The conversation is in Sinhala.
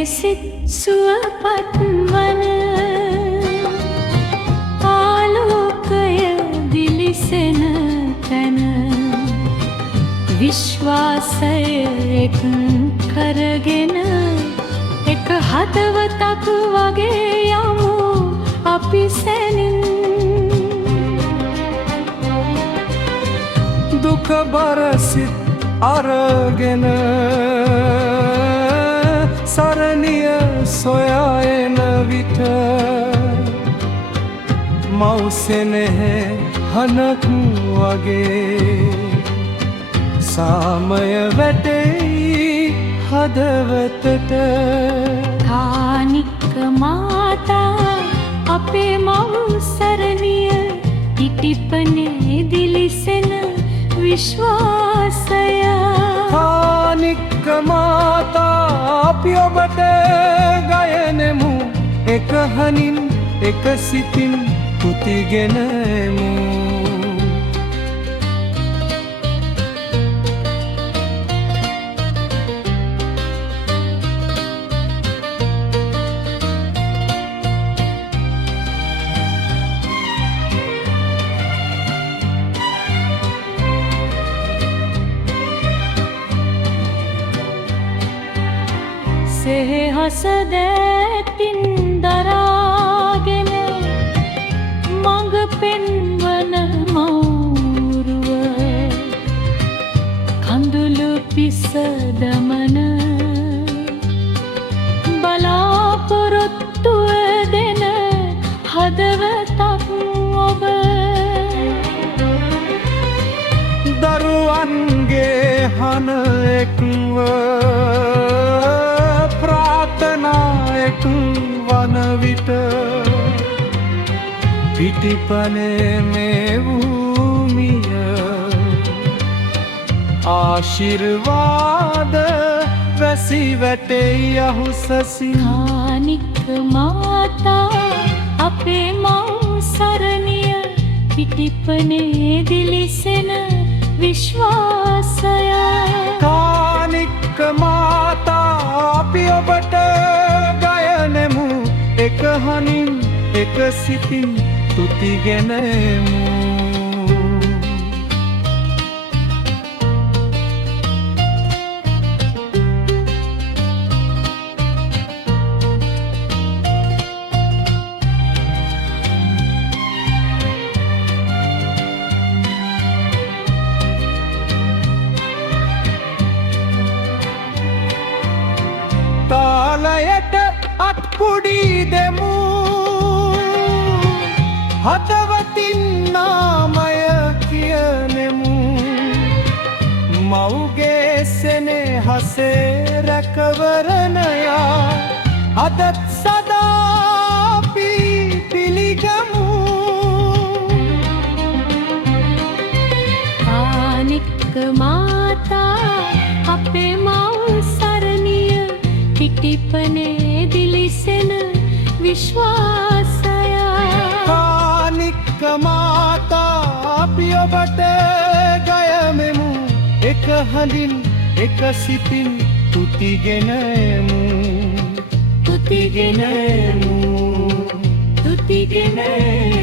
මේ සිත් සුවපත් වන ආලෝකය දිලිසෙන තැන විශ්වාසය එක් කරගෙන එක හදවතක් වගේ යමු අපි සැනින් දුක බරසිත් අරගෙන සරණිය සොයා එන විට මව්සෙනෙහෙ හනක් වගේ සාමය වැටෙයි හදවතට කානික මාතා අපේ මව් සරණිය ඉටිපනේ දිලිසෙන විශ්වාසය කානික මාතා අපි ඔබට ගයනෙමු එක හනින් එක සිතින් තුතිගෙනමු සෙහෙහස දැතින් දරාගෙන මඟ පෙන්වන මවුරුව කඳුළු පිස දමන බලාපොරොත්තුව දෙන හදවතක් ඔබ දරුවන්ගේ හන එක්ව වන විට පිටිපනේ මේ භූමිය ආශිර්වාද වැසි වැටෙයි අහුසසින් කානික මාතා අපේ මව් සරණිය පිටිපනේ දිලිසෙන විශ්වාසය කානික මාතා අපි ඔබට ගයනෙමු එක හනින් එක සිතින් තුතිගෙනමු තාලයට අත්පුඩි දෙමු හදවතින් නාමය කියනෙමු මව්ගේ සෙනෙහසේ රැකවරණයා අදත් සදා අපි පිළිගමු කානික මාතා අපේ මව් සරණිය පිටිපනේ දිලිසෙන විශ්වාසය කානික මාතා අපි ඔබට ගයමෙමු එක හඳින් එක සිතින් තුතිගෙනමු තුතිගෙනමු තුතිගෙනමු